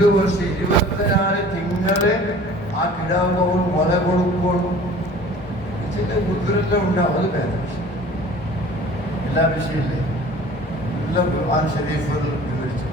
ഒരു വർഷം 24 തിങ്കള് ആ കിടാവുമ്പോൾ മുല കൊടുക്കണം. ഇതിന്റെ കുതിരെല്ലാം ഉണ്ടാവും. അത് വേറെ വിഷയം. എല്ലാ വിഷയമില്ലേ, എല്ലാം ഖുർആൻ ഷരീഫ് വിവരിച്ചു.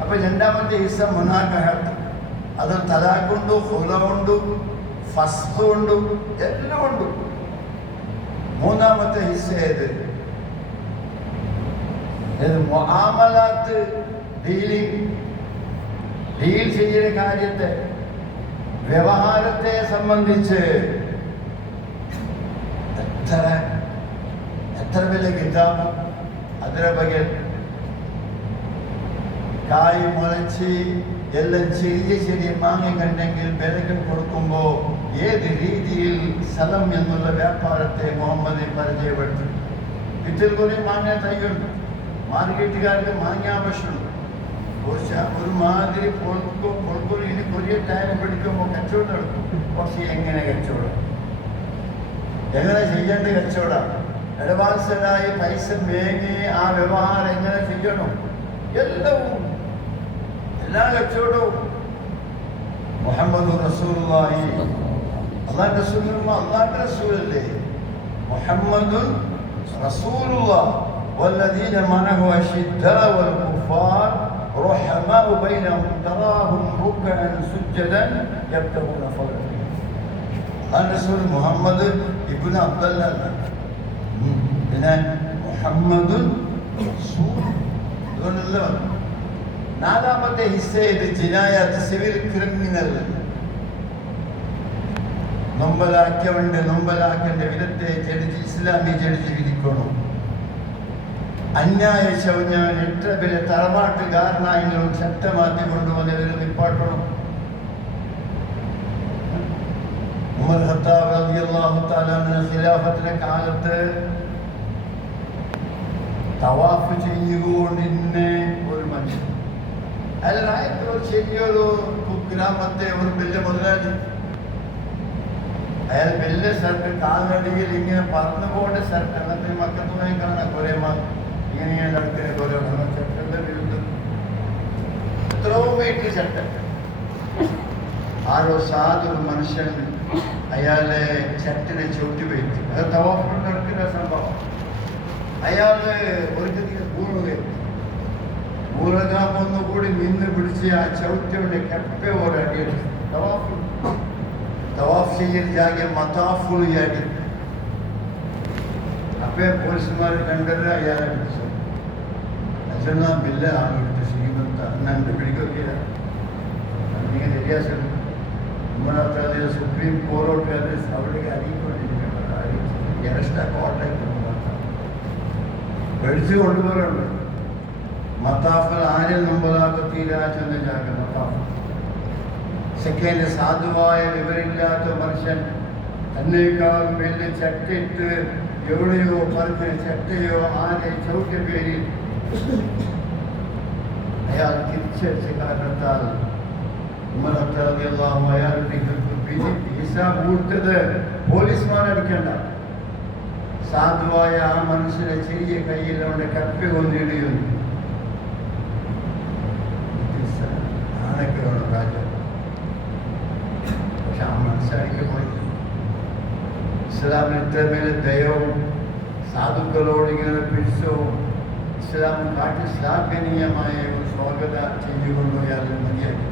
അപ്പൊ രണ്ടാമത്തെ ഹിസ്സ മുനാകഹത്ത്, അത് തലാഖുണ്ട്, ഖുലഉണ്ട്, ഫസ്ഖ് ഉണ്ട്, എല്ലാം ഉണ്ട്. മൂന്നാമത്തെ ഹിസ്സ ഏത്? മുആമലാത്ത്, ഡീൽ ചെയ്യുന്ന കാര്യത്തെ, വ്യവഹാരത്തെ സംബന്ധിച്ച് എത്ര വലിയ കിതാബ് അതിനെ ബഗൽ കായ് മുളച്ച് എല്ലാം ചെറിയ മാങ്ങ കണ്ടെങ്കിൽ വിലകൾ കൊടുക്കുമ്പോൾ ഏത് രീതിയിൽ സ്ഥലം എന്നുള്ള വ്യാപാരത്തെ മുഹമ്മദ് പരിചയപ്പെടുത്തി. വീട്ടിൽ കുറെ മാങ്ങ തൈകളുണ്ട്, മാർക്കറ്റുകാർക്ക് മാങ്ങ ആവശ്യമുണ്ട്. ഒരുമാതിരി പൊൾക്കൊരു ഇനി കൊറിയ ടൈം പിടിക്കുമ്പോൾ കച്ചവടം നടക്കും. പക്ഷെ എങ്ങനെ കച്ചവടം, എങ്ങനെ ചെയ്യേണ്ട കച്ചവടം, അഡ്വാൻസ്ഡായി പൈസ മേങ്ങി ആ വ്യവഹാരം എങ്ങനെ ചെയ്യണം, എല്ലാ കച്ചവടവും. മുഹമ്മദ് റസൂലുള്ളാഹി, അല്ലാഹുവിന്റെ റസൂലല്ലേ? മുഹമ്മദുൻ റസൂലുള്ളാഹ് വല്ലദീന മഅഹു അശിദ്ദാഉ വൽ കുഫാർ رحماء بينهم تراهم ركعا سجدا يبتغون فضلا. റസൂൽ മുഹമ്മദ് ഇബ്നു അബ്ദുല്ല, പിന്നെ മുഹമ്മദുൻ റസൂൽ. നാലാമത്തെ ഹിസ്സ ഇത് ജിനായത്ത്, സിവിൽ ക്രിമിനൽ. നൊമ്പലാക്കേണ്ട വിധത്തെ ജഡ്ജി, ഇസ്ലാമി ജഡ്ജി വിധിക്കണം. അന്യായ ശൗചാൻ എത്ര പേര് തറവാട്ടുകാരനായെങ്കിലും ശക്തമാക്കി കൊണ്ടുവന്നവർ നിപ്പാട്ടണം. ഉമർ ഖത്താബ് റളിയല്ലാഹു തആല ഖിലാഫത്തിന്റെ കാലത്ത് തവാഫ് ചെയ്തുകൊണ്ടിരുന്ന ഒരു മനുഷ്യൻ, അയാൾ ചെറിയൊരു ഗ്രാമത്തെ ഒരു വലിയ മുതലാളി. അയാൾ വലിയ സ്ഥലത്ത് കാൽനടിയിൽ ഇങ്ങനെ പറന്നുകൊണ്ട് സ്ഥലത്ത് അങ്ങനത്തെ മക്കത്തുമായി കാണാം. കുറെ ഇങ്ങനെ നടക്കുന്ന ഓരോ ചട്ടന്റെ വിരുദ്ധം എത്രയോ മീറ്റർ ചട്ടം. ആരോ സാധു മനുഷ്യൻ അയാളെ ചട്ടിനെ ചവിട്ടി വെച്ചു. അത് തവാഫ് നടക്കുന്ന സംഭവം. അയാള് ഒരു ഊറകാൻ ഒന്നുകൂടി നിന്ന് പിടിച്ച് ആ ചവിട്ടിയുടെ കെപ്പ പോലെ അടിയടിച്ചു. തവാഫ് ചെയ്യൽ ജാഗെ മതാഫുളിയാടി. അപ്പേ പോലീസുമാർ കണ്ടത് അയാളെ പിടിച്ചു. അച്ഛനാ ബില്ല ആണ് വിട്ട് ശ്രീമന്ത അന്നെ പിടിക്കുകയില്ല. ഇങ്ങനെ വ്യത്യാസം നമ്മളെ സുപ്രീം കോടതി അവിടേക്ക് അറിയിക്കൊണ്ടിരിക്കുന്നത് അറസ്റ്റ് കോട്ടയം പേടിച്ച് കൊണ്ടുപോലുണ്ട്. മത്താഫൽ ആരിൽ മുമ്പതാകത്തീരാ ചെന്ന ജാഗ മത്താഫ്. സെക്കൻഡ് സാധുവായ വിവരമില്ലാത്ത മനുഷ്യൻ തന്നേക്കാൾ വലിയ ചട്ടിട്ട് എവിടെയോ പറഞ്ഞ ചട്ടയോ ആരെ ചവിട്ടിയ പേരിൽ അയാൾ തിരിച്ചടിച്ച കാരണത്താൽ ഉമർ റളിയല്ലാഹു അയാളുടെ ഹിസാബ് കൊടുത്തത് പോലീസുമാരടിക്കണ്ട. സാധുവായ ആ മനുഷ്യനെ ചെറിയ കയ്യിൽ അവന്റെ കപ്പി കൊന്നിടുന്നു. ആണൊക്കെയാണ് രാജ്യം. പക്ഷെ ആ മനസ്സടിക്കപ്പോയി ഇസ്ലാമിന് ഇത്ര മേലെ ദയവും സാധുക്കളോട് ഇങ്ങനെ പിടിച്ചവും ഇസ്ലാം കാട്ടി ശ്ലാഘനീയമായ ഒരു സ്വാഗത ചെയ്തുകൊണ്ട് അയാൾ മതിയാക്കി.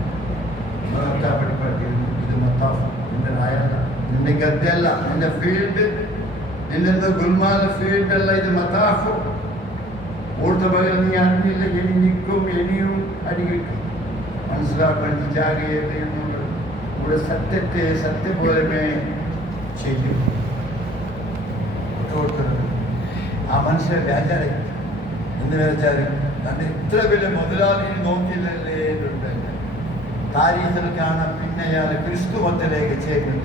പഠിപ്പാട്ടിയിരുന്നു. ഇത് മത്താഫ് നിന്റെ നായല്ല, നിന്റെ ഗദ്ദല്ല, നിന്റെ ഫീൽഡ്, നിന്റെ ഗുൽമാല ഫീൽഡല്ല, ഇത് മത്താഫ്. ഓർത്ത പകൽ നീ അറിഞ്ഞില്ല, ഇനി നിൽക്കും, ഇനിയും അടി കിട്ടും. മനസ്സിലാക്കാൻ ജാഗ്രത എന്നുള്ളത് ഇവിടെ സത്യത്തെ സത്യം പോലെ ചെയ്യും. ആ മനുഷ്യൻ വ്യാചാരം എന്ന് വ്യാചാരം കാരണം ഇത്ര വലിയ മുതലാളി നോക്കിയില്ലല്ലേ താരീഖിൽ കാണാം. പിന്നെ അയാൾ ക്രിസ്തുമത്തിലേക്ക് ചേർന്നു.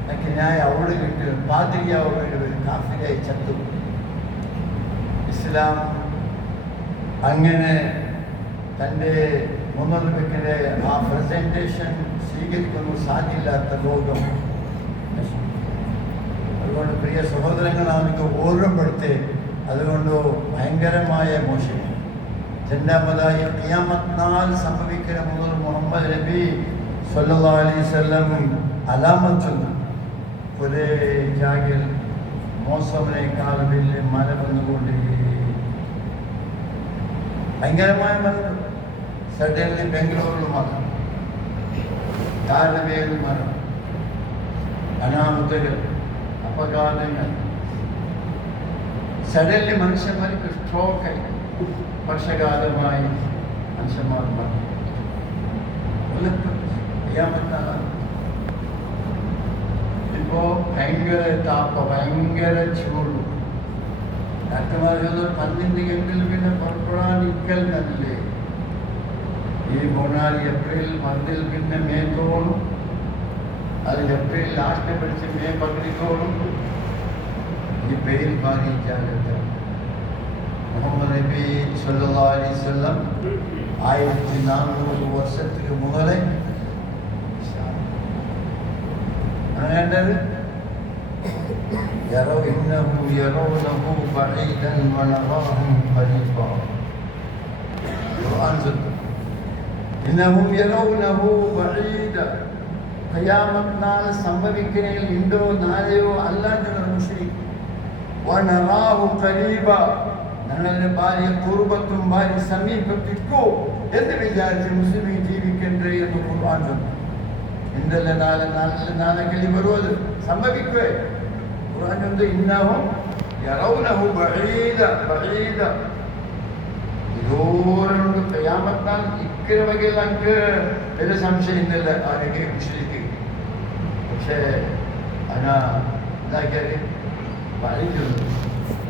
എന്നൊക്കെ ഞാൻ അവിടെ കിട്ടും. പാതിരിയാവുന്ന കാഫിരായി ചത്തു. ഇസ്ലാം അങ്ങനെ തൻ്റെ മുന്നറിയിപ്പിൻ്റെ ആ പ്രസന്റേഷൻ സ്വീകരിക്കുന്നു. സാധ്യമില്ലാത്ത ലോകം. അതുകൊണ്ട് പ്രിയ സഹോദരങ്ങളാണെങ്കിൽ ഓർമ്മപ്പെടുത്തി. അതുകൊണ്ട് ഭയങ്കരമായ മോശം രണ്ടാമതായി ഖിയാമത്ത് നാൾ സംഭവിക്കുന്ന മുതൽ മുഹമ്മദ് മുഹമ്മദ് നബി സല്ലല്ലാഹു അലൈഹി വസല്ലം അലാമത്തുണ്ട്. ഒരേ ജാഗിൽ മോസമിനേക്കാൾ വലിയ മല വന്നുകൊണ്ടേ ഭയങ്കരമായ മല. സഡൻലി ബാംഗ്ലൂരിൽ മല, താരവേൽ മല, അനാമത്തുകൾ, അപകടങ്ങൾ. സഡൻലി മനുഷ്യന്മാർക്ക് സ്ട്രോക്കായി വർഷകാലമായി മനുഷ്യന്മാർ മരണം. ഇപ്പോ ഭയങ്കര താപ, ഭയങ്കര ചൂട്. ഡാക്ടർമാർ 12 പിന്നെ പുറപ്പെടാൻ ഇക്കലിനല്ലേ. ഈ പോണാൽ ഏപ്രിൽ മന്തിൽ പിന്നെ മേ തോന്നും. അത് ഏപ്രിൽ ലാസ്റ്റിനെ പിടിച്ച് മേ പകുതിക്കോളും. ഈ വെയിൽ ഭാരി ജാഗ്രത. മുഹമ്മദ് നബി സല്ലല്ലാഹു അലൈഹി വസല്ലം 1400 വർഷത്തിന് മുതലേ വേണ്ടത് إنهم يرونه بعيدا ونراه قريبا. ഖുർആൻ ചൊല്ലുന്നു. إنهم يرونه بعيدا. ഖിയാമത്ത് നാൾ സംഭവിക്കുന്നതിൽ ഉണ്ടോ നാളെയോ അല്ല ഞങ്ങൾ മുശ്രിക്ക്. വനറാഹു ഖരീബ. ഞങ്ങളുടെ ഭാര്യ കുർബത്തും ഭാര്യ സമീപത്തിക്കോ എന്ന് വിചാരിച്ച് മുസ്ലിം ജീവിക്കണ്ടേ എന്ന് ഖുർആൻ ചൊല്ലുന്നു. ഇന്നലെ നാളെങ്കിൽ വരുന്നത് സംഭവിക്കുവേ. ഖുർആൻ ചൊല്ലുന്നു ഇന്നഹും യറൗനഹു ബഈദ ബഈദ. ദൂരമുണ്ട്. ഖിയാമത്ത് നാൾ ഇക്കര വകയിൽ നമുക്ക് വലിയ സംശയം ഇന്നല്ല ആരെങ്കിലും മുശ്രിക്ക്. പക്ഷേ അതിനാ എന്താക്കിയാൽ വായിക്കുന്നു.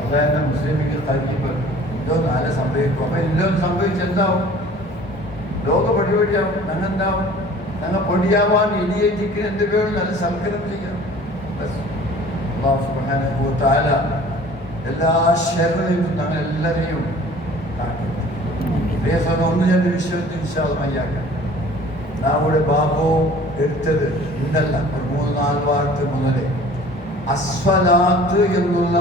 അതായത് മുസ്ലിമിക്ക് തർക്കിപ്പ് എന്തോ നാളെ സംഭവിക്കും. അപ്പം എല്ലാം സംഭവിച്ചെന്താവും? ലോക പടിപടിയാവും. ഞങ്ങെന്താവും? ഞങ്ങൾ പൊടിയാവാൻ ഇനിയേറ്റിക്ക് എന്ത് പേരും നല്ല സൽക്കരം ചെയ്യാം. അല്ലാഹു സുബ്ഹാനഹു വ തആല എല്ലാ ഷർറിലും ഞങ്ങൾ എല്ലാവരെയും ഒന്ന് രണ്ട് വിഷയത്തിൽ ഇൻഷാ അല്ലാഹ് മയ്യാക്കാം. നമ്മുടെ ബാബു എടുത്തത് ഇന്നല്ല, ഒരു 3-4 വാരത്ത് മുതലേ അസ്വലാത്ത് എന്നുള്ള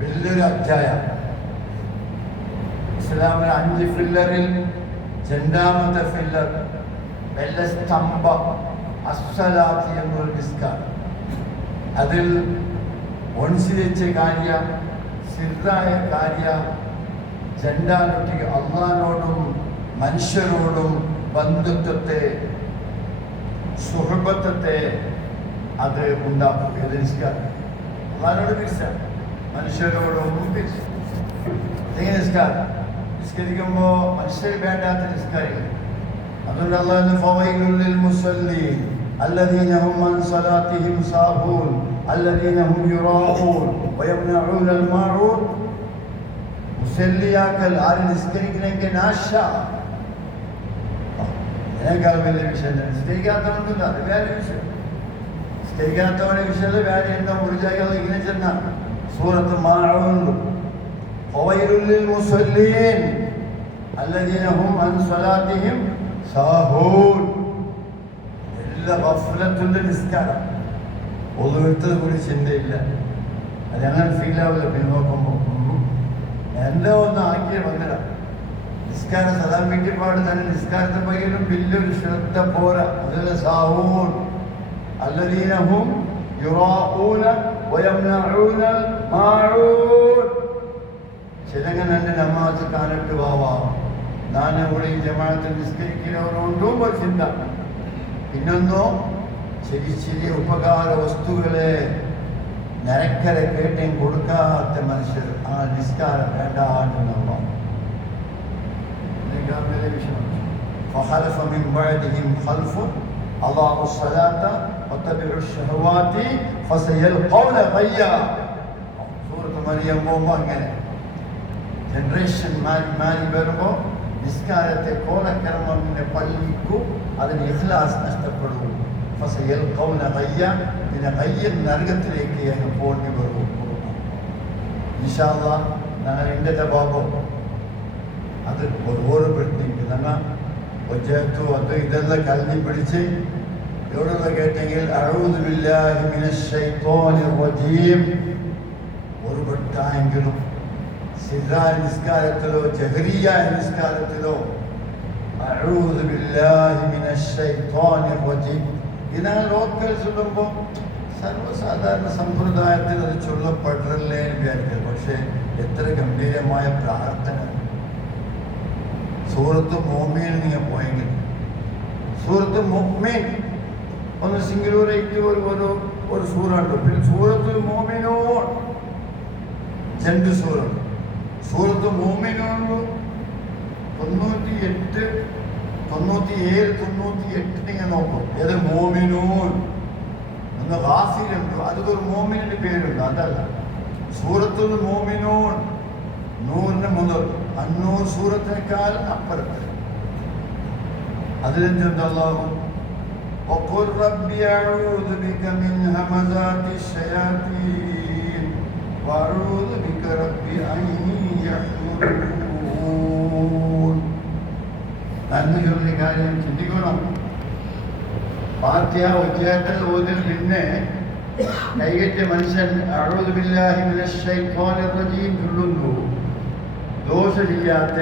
വലിയൊരു അധ്യായം. ഇസ്ലാമിലെ 5 ഫില്ലറിൽ 2ാമത്തെ ഫില്ലർ വെള്ള സ്തംഭ അസ്വലാത്ത് എന്നൊരു നിസ്കാരം. അതിൽ ഒൻസിരിച്ച കാര്യ, സിറായ കാര്യ, ജണ്ടാനൊട്ടിക്ക് അള്ളാഹിനോടും മനുഷ്യരോടും ബന്ധുത്വത്തെ, സുഹൃബത്വത്തെ അത് ഉണ്ടാക്കും. ഏത് നിസ്കാരം? അള്ളാഹിനോട് തിരിച്ചാൽ മനുഷ്യരോടും നിസ്കാരം. നിസ്കരിക്കുമ്പോൾ മനുഷ്യർ വേണ്ടാത്ത നിസ്കാരം. അതുകൊണ്ട് അള്ളാഹു ഫവൈലുൽ ലിൽ മുസല്ലീൻ الذين هم عن صلاتهم ساهون الذين هم يراءون ويمنعون الماعون. മുസല്ലിയാക്കൽ ആര് നിസ്കരിക്കണമെങ്കിൽ നാശ. അതിനേക്കാൾ വലിയ വിഷയം നിസ്കരിക്കാത്തവനുണ്ട്. അത് വേറെ വിഷയം. നിസ്കരിക്കാത്തവന്റെ വിഷയത്തിൽ വേറെ എന്താ മുറിജാകൾ ഇങ്ങനെ ചെന്ന സൂറത്ത് മാഊൻ ഫവൈലുൽ ലിൽ മുസല്ലീൻ الذين هم عن صلاتهم ساهون. എല്ലാ ഗഫ്ലത്തുള്ള നിസ്കാരം. ഒതുവെടുത്തത് കൂടി ചിന്തയില്ല. അത് അങ്ങനെ ഫീലാവില്ല. പിന്നെ നോക്കുമ്പോൾ എന്തോ ഒന്ന് ആക്കിയ വന്നിട നിസ്കാരം സദാ വീട്ടിപ്പാട് തന്നെ. നിസ്കാരത്തെ പകലും വലിയൊരു ശ്രദ്ധ പോരാ. അതല്ല സാഹൂൻ അല്ലദീനഹും യുറാഊന വയംനഊനൽ മാഊൻ. ചിലങ്ങനെ എൻ്റെ നമാസ് കാണിട്ട് വാവാം. നാനെ കൂടെ ഈ ജമാഅത്തിൽ നിസ്കരിക്കുന്നവരുണ്ടും ഒരു ചിന്ത. പിന്നൊന്നോ ചെറിയ ഉപകാര വസ്തുക്കളെ നിരക്കരെ കേട്ടേം കൊടുക്കാത്ത മനുഷ്യർ ആ നിസ്കാരം വേണ്ട എന്നുള്ളതാണ്. فخلف من بعدهم خلف أضاعوا الصلاة واتبعوا الشهوات فسيلقون غيا. സൂറത്ത് മറിയം പോകുമ്പോൾ അങ്ങനെ ജനറേഷൻ മാറി വരുമ്പോൾ നിസ്കാരത്തെ കോലക്രമം പള്ളിക്കു അതിന് ഇഖ്ലാസ് നഷ്ടപ്പെടും. ഫസയൽഖൗന ഗയ്യ. പിന്നെ ഗയ്യൻ നരകത്തിലേക്ക് അങ്ങ് പോണ്ടി വരും. ഇൻഷാ അല്ലാഹ് ഞങ്ങൾ എൻ്റെ ബാബു അത് ഓർമ്മപ്പെടുത്തിയിട്ട് ഞങ്ങൾ ഒജ്ജത്തു അത് ഇതെല്ലാം കലഞ്ഞി പിടിച്ച് എവിടെയുള്ള കേട്ടെങ്കിൽ അഊദു ബില്ലാഹി മിനശ് ശൈത്വാനിർ റജീം ഒരുപെട്ടായെങ്കിലും സിറായ നിസ്കാരത്തിലോ ജഹരിയായ നിസ്കാരത്തിലോ അഊദു ബില്ലാഹി മിനശ് ശൈത്വാനിർ റജീം. ഇതാണ് ലോക്കൽ ചൊല്ലുമ്പോൾ സർവ്വസാധാരണ സമ്പ്രദായത്തിൽ അത് ചൊല്ലപ്പെടല്ലേ എന്ന് വിചാരിക്കുക. പക്ഷേ എത്ര ഗംഭീരമായ പ്രാർത്ഥന. സൂറത്ത് മുഅ്മിൻ നിങ്ങൾ പോയെങ്കിൽ സൂറത്ത് മുഅ്മിൻ ഒന്ന് സിംഗിളൂരായിട്ട് ഒരു സൂറുണ്ട്. പിന്നെ സൂറത്തുൽ മുഅ്മിനൂൻ രണ്ട് സൂറുണ്ട്. സൂറത്ത് മുഅ്മിനൂൻ 98, 97, 98 നിങ്ങൾ നോക്കും. ഏത് മുഅ്മിനൂൻ എന്ന് ഖാസിലുണ്ട്. അതൊരു മുഅ്മിനിന്റെ പേരുണ്ട്. അതല്ല സൂറത്തുൽ മുഅ്മിനൂൻ. നൂറിന് മുതൽ അന്നൂർ സൂറത്തിനേക്കാൾ അപ്പുറത്ത്. അതിലെന്തുണ്ട്? അല്ലാഹു وقل رب أعوذ بك من همزات الشياطين وأعوذ بك رب أن يحضرون. നന്ദി ചൊല്ലിയ കാര്യം ചിന്തിക്കണം. ഫാത്തിഹ ഉച്ചത്തിൽ ഓതിൽ പിന്നെ കൈകെട്ടിയ മനുഷ്യൻ അഊദു ബില്ലാഹി മിനശ് ശൈത്വാനിർ റജീം ചൊല്ലുന്നു. ദോഷ ചെയ്യാത്ത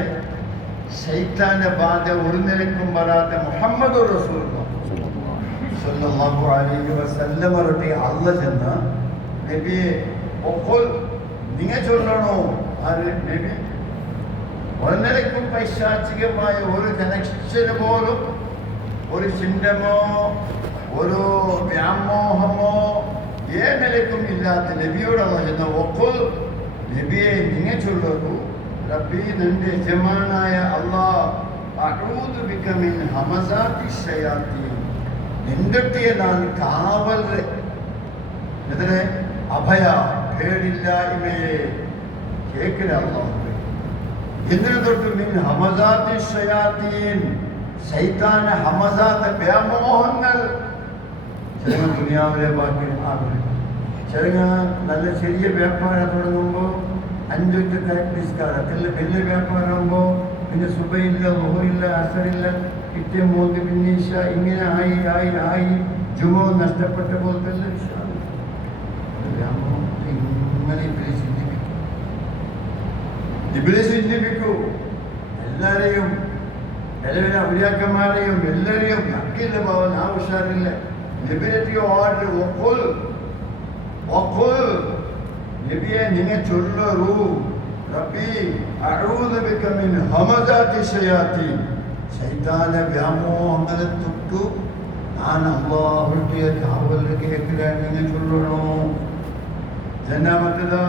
ശൈത്താന്റെ ബാധ ഒരു നിലയ്ക്കും വരാത്ത മുഹമ്മദ് റസൂലുള്ളാഹി സല്ലല്ലാഹു അലൈഹി വസല്ലം റൊട്ടി അല്ല ചെന്ന് നബിയെ ഒപ്പോൾ നിങ്ങൾ ചൊല്ലണോ? അത് നബി ഒരു നിലയ്ക്കും പൈശാചികമായ ഒരു കണക്ഷന് പോലും ഒരു ചിന്തമോ ഒരു വ്യാമോഹമോ നിലയ്ക്കും ഇല്ലാത്ത നബിയോടല്ല ചെന്ന് ഒപ്പോൾ നബിയെ നിങ്ങൾ ചൊല്ലൂ. റബ്ബി നിന്റെ യജമാനായ അല്ലാഹ് അഊദു ബിക മിൻ ഹമസാത്തി ശയാത്തീൻ. നിന്റെട്ടിയെ ഞാൻ കാവൽ ഇതിനെ അഭയ പേടില്ലായ്മയെ കേൾക്കില്ല. അല്ലാഹു എന്തിനു തൊട്ട് മിൻ ഹമസാത്തി ശയാത്തീൻ ശൈത്താന ഹമസാത്ത് വ്യാമോഹങ്ങൾ. ചില ദുനിയാവിലെ ബാക്കി ആഗ്രഹം. ചില നല്ല ചെറിയ വ്യാപാരം തുടങ്ങുമ്പോൾ 5 നിസ്കാരത്തിൽ വലിയ വ്യാപാരമാകുമ്പോൾ പിന്നെ സുബയില്ല, ളുഹറില്ല, അസറില്ല, കിട്ടിയ മോന്ത് പിന്നെ ഇശ ഇങ്ങനെ ആയി ജുമ നഷ്ടപ്പെട്ട പോലത്തെ ഇങ്ങനെ ഇബ്ലീസ് ചിന്തിപ്പിക്കൂ. എല്ലാവരെയും എല്ലാവരും അഭിയാക്കന്മാരെയും എല്ലാവരെയും നക്കില്ല പോവാൻ ആ ഉഷാറില്ല. ലിബിലിറ്റി ഓർഡർ നബിയെ നിങ്ങൾ ചൊല്ലൂ. റബ്ബി അഊദു ബിക മിൻ ഹമസാത്തി ശയാത്തീൻ ശൈത്താന്റെ വ്യാമോഹങ്ങളെ തൊട്ടു ഞാൻ അല്ലാഹുവിന്റെ കാവൽ കേൾക്കാൻ നിങ്ങൾ ചൊല്ലണോ. രണ്ടാമത്തേത്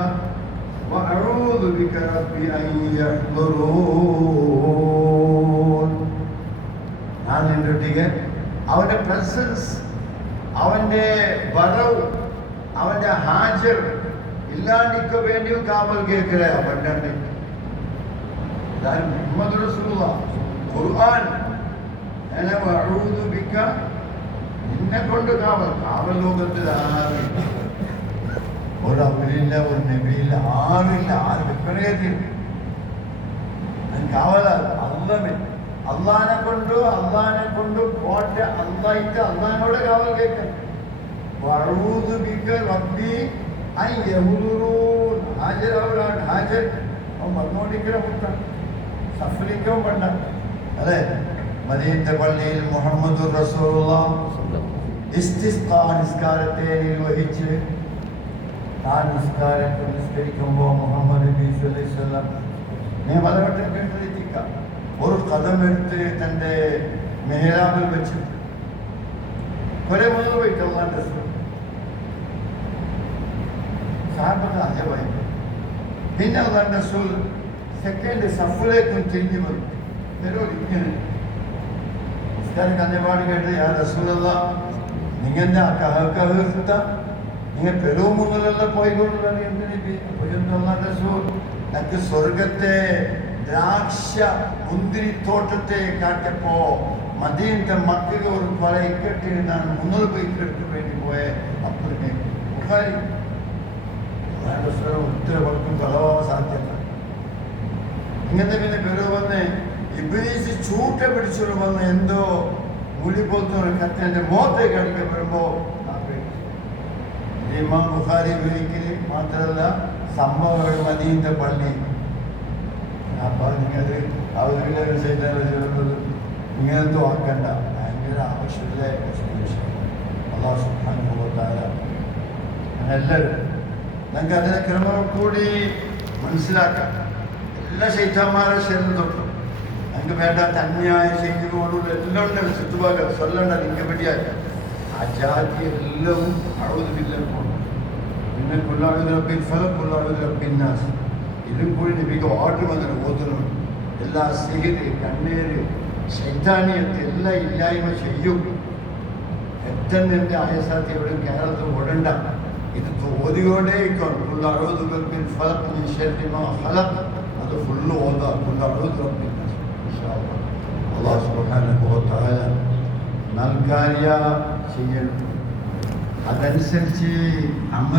വഅഊദു ബിക റബ്ബി അൻ യഹ്ദുറൂൻ. ഞാൻ എൻ്റെ ഒട്ടിക്ക് അവൻ്റെ പ്രസൻസ്, അവൻ്റെ വരവ്, അവൻ്റെ ഹാജർ ഇല്ലാണ്ടിക്ക് വേണ്ടിയും കാവൽ കേൾക്കല. പണ്ടാണ്ട് മുഹമ്മദ് റസൂലുള്ളാഹി ഖുർആൻ നിന്നെ കൊണ്ട് കാവൽ ലോകത്തിൽ ആരില്ല. ഒരു അവരില്ല, ഒരു നബിയില്ല, ആരില്ല. ആര് വെക്കണേ കാവല അള്ളാനെ കൊണ്ട് പോട്ടെ. അള്ളായിട്ട് അള്ളാനോട് കാവൽ കേൾക്കാൻ ഹാജർ അവരാണ്. ഹാജർ അവൻ വന്നുകൊണ്ടിരിക്കുന്ന മുട്ടാണ്. സഫലിക്കവും വേണ്ട. അതെ, മദീനത്തെ പള്ളിയിൽ മുഹമ്മദ് റസൂലുള്ളാഹി ഇസ്തിസ്ഖാ നിസ്കാരത്തെ നിർവഹിച്ച് താൻ നിസ്കരിക്കുമ്പോൾ മുഹമ്മദ് നബി സ്വല്ലല്ലാഹു അലൈഹി വസല്ലം ഞാൻ പലവട്ടം കേട്ടിരിക്കാം. ഒരു കഥമെടുത്ത് തൻ്റെ മെഹ്റാബിൽ വെച്ച് കുറെ മുതൽ പോയിട്ട് അള്ളാന്റെ സാഹബത്ത് അജവായി. പിന്നെ അള്ളാന്റെ റസൂൽ സെക്കൻഡ് സഫിലേക്കും തിരിഞ്ഞു വന്നു. ഇങ്ങനെ നിസ്കാരം കന്നപാട് കേട്ട് യാ റസൂലല്ലാഹ് നിങ്ങളുടെ ആ കഹകഹത്ത നിങ്ങൾ പെരുമുകളിലെല്ലാം പോയിക്കൊണ്ടുള്ളത് എന്തിനു? അള്ളാന്റെ റസൂൽ എനിക്ക് സ്വർഗത്തെ ദ്രാക്ഷ മുന്തിരിത്തോട്ടത്തെ കാട്ടിയപ്പോ മദീനത്തെ മക്കൾക്ക് ഒരു കുറെ ഇക്കട്ടി ഞാൻ മുന്നോട്ട് പോയി ഇക്കെടുക്ക് വേണ്ടി പോയ അപ്പുറമേ ബുഖാരി ഉത്തരവർക്കും കളവാൻ സാധ്യത. ഇങ്ങനത്തെ പിന്നെ പേര് വന്ന് ഇബ്ലീസ് ചൂട്ട പിടിച്ചോട് വന്ന് എന്തോ മുടി പോലത്തെ ഒരു കത്തിന്റെ മുഖത്തേക്ക് അടിക്കപ്പെടുമ്പോ ഇമാം ബുഖാരി ഉപയോഗിക്കല് മാത്രമല്ല സംഭവങ്ങൾ മദീനത്തെ പള്ളി. അപ്പൊ നിങ്ങത് അവരുടെ ചെയ്താൽ ചെല്ലുന്നത് ഇങ്ങനത്തെ ആക്കണ്ട. ഭയങ്കര ആവശ്യമില്ല വിഷയം. അല്ലാഹു സുബ്ഹാനഹു വ തആല എല്ലാവരും ഞങ്ങൾക്ക് അതിനെ ക്രമം കൂടി മനസ്സിലാക്കാം. എല്ലാ ശൈത്താന്മാരെ ശരീരം തൊട്ടു ഞങ്ങൾക്ക് വേണ്ടാത്ത അന്യായ ചെയ്തുകൊണ്ടുള്ള എല്ലാം ഉണ്ട്. ചുറ്റുപാട് സ്വല്ലണ്ട നിങ്ങൾക്ക് വേണ്ടിയാക്കാം ആ ജാതി എല്ലാവും അഴുതില്ല പോകണം. പിന്നെ കൊല്ലാഴുതി റബ്ബിൻ ഫലം കൊല്ലാഴുതി റബ്ബിൻ നാസ് ഇതും കൂടി നബിക്ക് ഓർഡർ വന്നിട്ട് ഓതുന്നു. എല്ലാ സിഹിര് കണ്ണീര് ശൈത്താനിയത്തെ എല്ലാം ഇല്ലായ്മ ചെയ്യും. പെട്ടെന്ന് എൻ്റെ ആയസാത്തി എവിടെയും കേരളത്തിൽ ഓടണ്ട. ഇത് ഓതിയോടേക്കാണ് കൊല്ലാഴുതി റബ്ബിൻ ഫലം അത് ഫുള്ള് ഓതാ കൊല്ലാഴുതി റബ്ബിൻ നാസ്. അല്ലാഹു സുബ്ഹാനഹു വ തആല നൽകാരിയ ചെയ്യണം. അതനുസരിച്ച് അമൽ